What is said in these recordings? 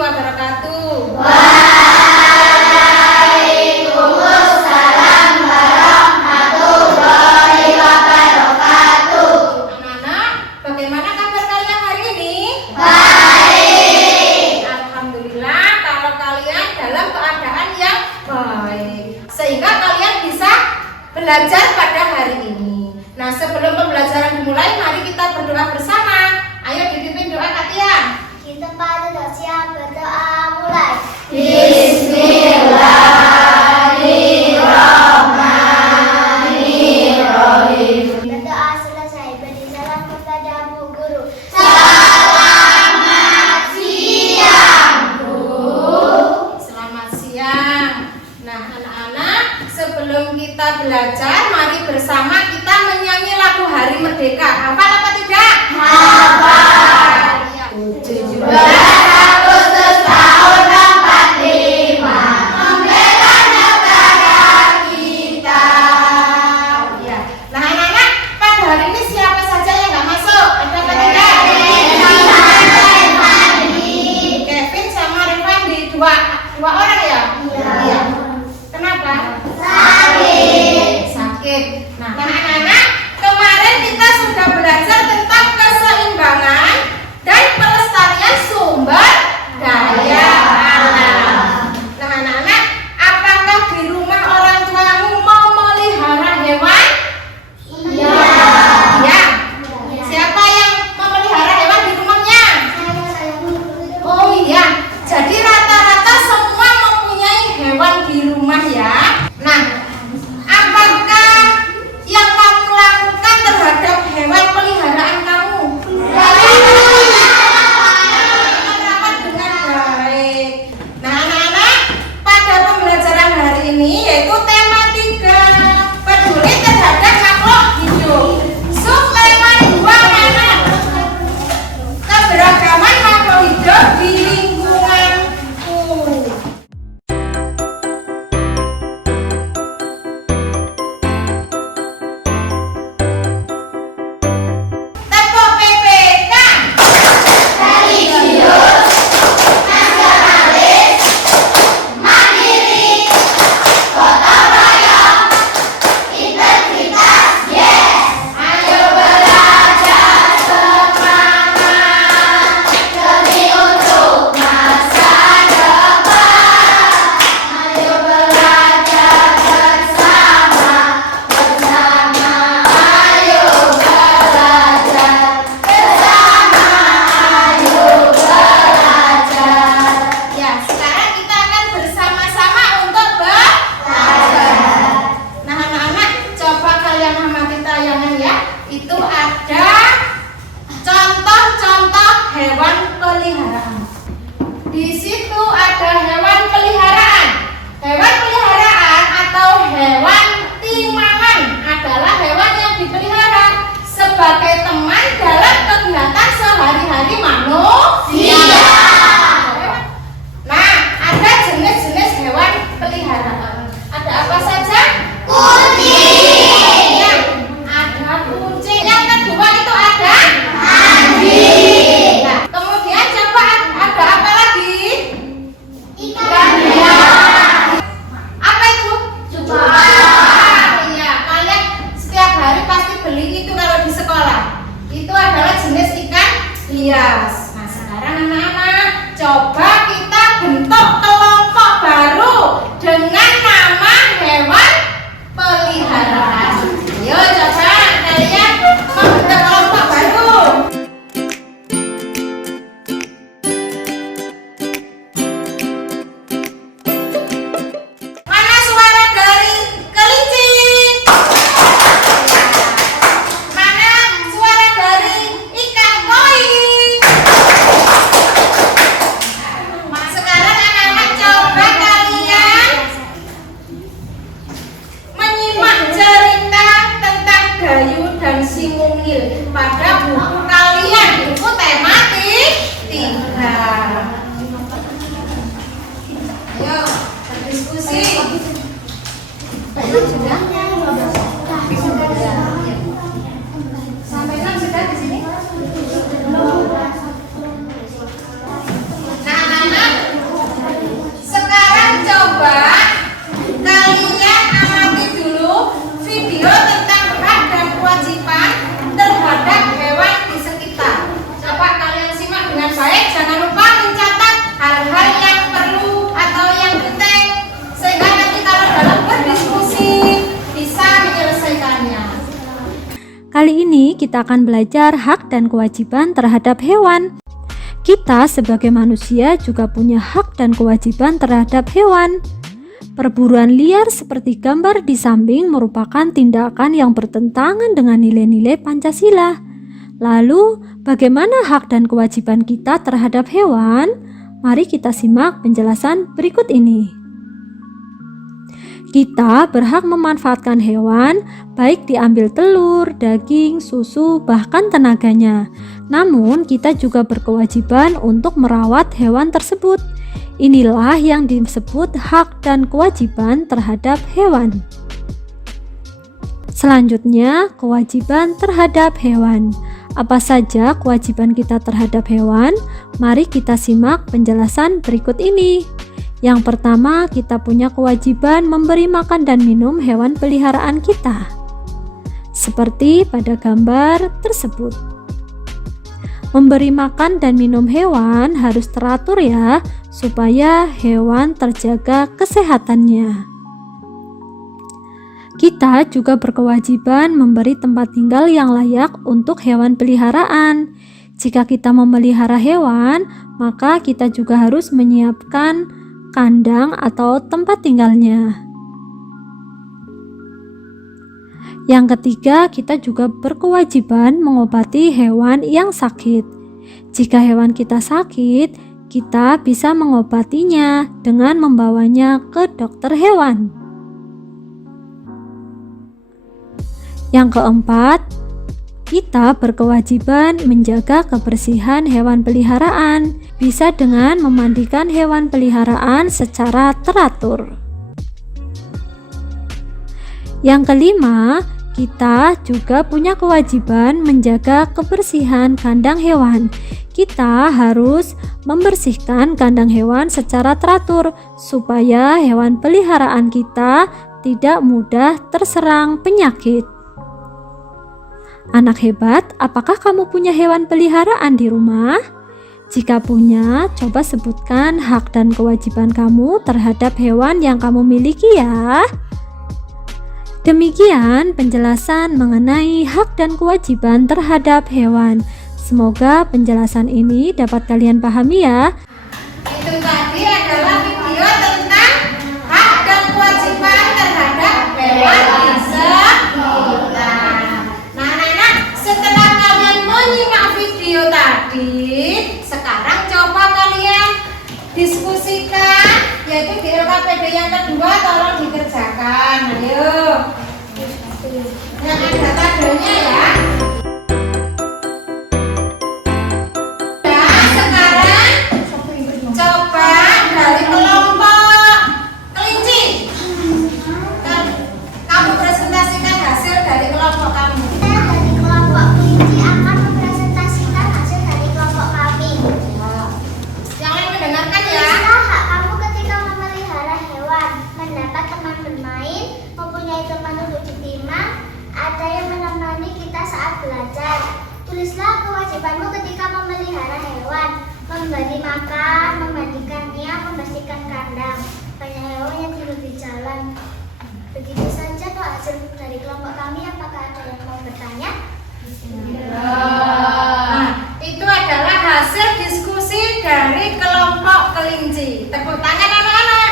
wabarakatuh. Waalaikumsalam warahmatullahi wabarakatuh. Anak-anak, bagaimana kabar kalian hari ini? Baik. Alhamdulillah kalau kalian dalam keadaan yang baik, sehingga kalian bisa belajar pada hari ini. Nah, sebelum pembelajaran dimulai, mari kita berdoa bersama. Ayo dipimpin doa Katia. Kita pada siap berdoa mulai. Bismillahirrahmanirrahim. Berdoa selesai, beri salam kepada Bu Guru. Selamat siang, Bu. Selamat siang. Nah, anak-anak, sebelum kita belajar, mari bersama kita menyanyi lagu Hari Merdeka. Hafal apa tidak? Hafal. 17 Agustus tahun 45 membela negara kita. Ya. Nah, anak-anak, pada hari ini siapa saja yang nggak masuk? Ada apa tidak? Kevin sama Revandi, dua orang ya? Iya. Kenapa? Sakit. Nah, anak-anak, kemarin kita sudah belajar tentang keseimbangan dan pelestarian sumber daya alam. Nah, anak-anak, apakah di rumah orang tuamu memelihara hewan? Iya. Ya. Siapa yang memelihara hewan di rumahnya? Oh iya. Jadi rata-rata semua mempunyai hewan di rumah ya. Nah, apakah yang kamu lakukan terhadap hewan peliharaan kamu? Merawat dengan baik. Nah, anak-anak, pada pembelajaran hari ini yaitu tema 3, peduli terhadap makhluk hidup. Subtema 2, anak, keberagaman makhluk hidup di lingkunganku. Tepuk PPK. Religius, nasionalis, mandiri, gotong royong, integritas, yes. Ayo belajar semangat demi untuk masa depan. Ayo belajar bersama, ayo belajar bersama, ayo belajar. Ya, sekarang kita akan bersama-sama untuk belajar. Nah, anak-anak, coba kalian amati tayangan ya. Itu ada contoh-contoh hewan peliharaan. Di situ ada hewan peliharaan. Hewan peliharaan atau hewan timangan adalah hewan yang dipelihara sebagai teman dalam kegiatan sehari-hari manusia. Nah, ada jenis-jenis hewan peliharaan. Ada apa saja? Kucing, Ya, ada kucing. Yang kedua itu ada anjing, Nah, kemudian coba ada apa lagi? ikan Apa itu? Iya, kalian setiap hari pasti beli itu kalau di sekolah. Itu adalah jenis ikan hias. Nah, sekarang anak-anak, coba kita bentuk kelompok baru dengan nama hewan peliharaan. Ayo coba kalian membentuk kelompok baru. Mana suara dari kelinci? Mana suara dari ikan koi? Sekarang anak-anak coba kalian menyimak cerita tentang Dayu dan si Mungil pada buku kalian, buku tematik 3. Ayo berdiskusi. Sudah? Sampai 6 sudah di sini? Nah, anak-anak, kita akan belajar hak dan kewajiban terhadap hewan. Kita sebagai manusia juga punya hak dan kewajiban terhadap hewan. Perburuan liar seperti gambar di samping merupakan tindakan yang bertentangan dengan nilai-nilai Pancasila. Lalu, bagaimana hak dan kewajiban kita terhadap hewan? Mari kita simak penjelasan berikut ini. Kita berhak memanfaatkan hewan, baik diambil telur, daging, susu, bahkan tenaganya. Namun, kita juga berkewajiban untuk merawat hewan tersebut. Inilah yang disebut hak dan kewajiban terhadap hewan. Selanjutnya, kewajiban terhadap hewan. Apa saja kewajiban kita terhadap hewan? Mari kita simak penjelasan berikut ini. Yang pertama, kita punya kewajiban memberi makan dan minum hewan peliharaan kita, seperti pada gambar tersebut. Memberi makan dan minum hewan harus teratur ya, supaya hewan terjaga kesehatannya. Kita juga berkewajiban memberi tempat tinggal yang layak untuk hewan peliharaan. Jika kita memelihara hewan, maka kita juga harus menyiapkan kandang atau tempat tinggalnya. Yang ketiga, kita juga berkewajiban mengobati hewan yang sakit. Jika hewan kita sakit, kita bisa mengobatinya dengan membawanya ke dokter hewan. Yang keempat, kita berkewajiban menjaga kebersihan hewan peliharaan, bisa dengan memandikan hewan peliharaan secara teratur. Yang kelima, kita juga punya kewajiban menjaga kebersihan kandang hewan. Kita harus membersihkan kandang hewan secara teratur supaya hewan peliharaan kita tidak mudah terserang penyakit. Anak hebat, apakah kamu punya hewan peliharaan di rumah? Jika punya, coba sebutkan hak dan kewajiban kamu terhadap hewan yang kamu miliki ya. Demikian penjelasan mengenai hak dan kewajiban terhadap hewan. Semoga penjelasan ini dapat kalian pahami ya. Itu tadi adalah video tentang hak dan kewajiban terhadap hewan disabilitas. Setelah kalian menyimak video tadi, sekarang coba kalian diskusikan, yaitu di LKPD yang kedua tolong dikerjakan. Ayo, yang ada tabelnya ya. Nah, sekarang coba dari kelompok kelinci. Kamu presentasikan hasil dari kelompok kamu. Tulislah kewajibanmu ketika memelihara hewan, memberi makan, memandikannya, membersihkan kandang, banyak hewan yang tidur di jalan. Begitu saja Pak hasil dari kelompok kami. Apakah ada yang mau bertanya? Nah, itu adalah hasil diskusi dari kelompok kelinci. Tepuk tangan anak-anak.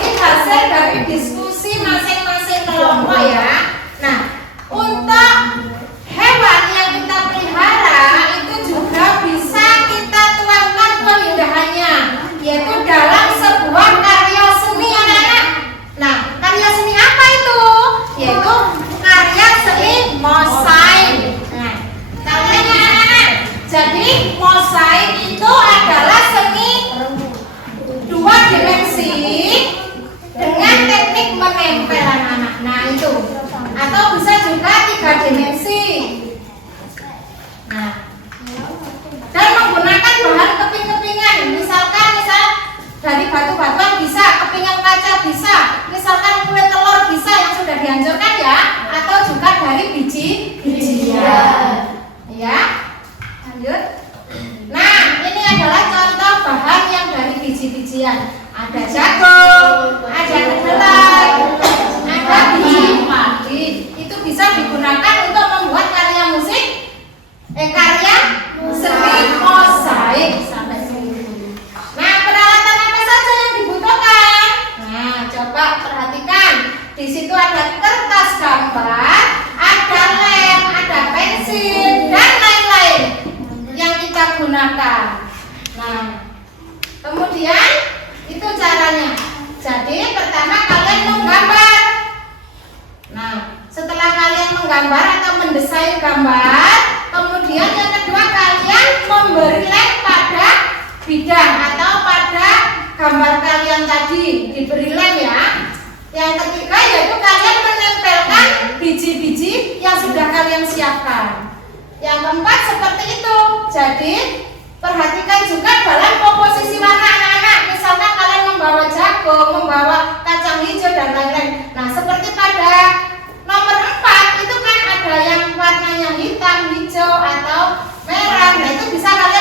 Ini hasil dari diskusi masing-masing kelompok ya. Nah, untuk hewan yang kita pelihara itu juga bisa kita tuangkan keindahannya, yaitu dalam sebuah karya seni anak-anak. Nah, karya seni apa itu? Yaitu karya seni mosaik. Nah, caranya anak-anak. Jadi mosaik itu adalah seni dua dimensi dengan teknik menempel anak-anak. Nah, itu. Atau bisa juga 3 dimensi. Nah, dan menggunakan bahan keping-kepingan. Misal dari batu-batuan bisa, kepingan kaca bisa, misalkan kulit telur bisa yang sudah dihancurkan ya, atau juga dari biji-bijian. Ya, lanjut. Nah, ini adalah contoh bahan yang dari biji-bijian. Ada jagung, ada kedelai, ada biji padi. bisa digunakan untuk membuat karya musik, karya seni mozaik. Sampai sini dulu. Nah, peralatan apa saja yang dibutuhkan? Nah, coba perhatikan. Di situ ada kertas gambar, ada lem, ada pensil, dan lain-lain yang kita gunakan. Nah, kemudian itu caranya. Jadi pertama kalian menggambar. Nah, setelah kalian menggambar atau mendesain gambar, kemudian yang kedua kalian memberi lem pada bidang atau pada gambar kalian tadi, diberi lem ya. Yang ketiga yaitu kalian menempelkan biji-biji yang sudah kalian siapkan. Yang keempat seperti itu. Jadi perhatikan juga dalam komposisi warna anak-anak. Misalnya kalian membawa jagung, membawa kacang hijau dan lain-lain. Nah, seperti pada nomor 4 itu kan ada yang warnanya hitam, hijau atau merah. Nah, itu bisa kalian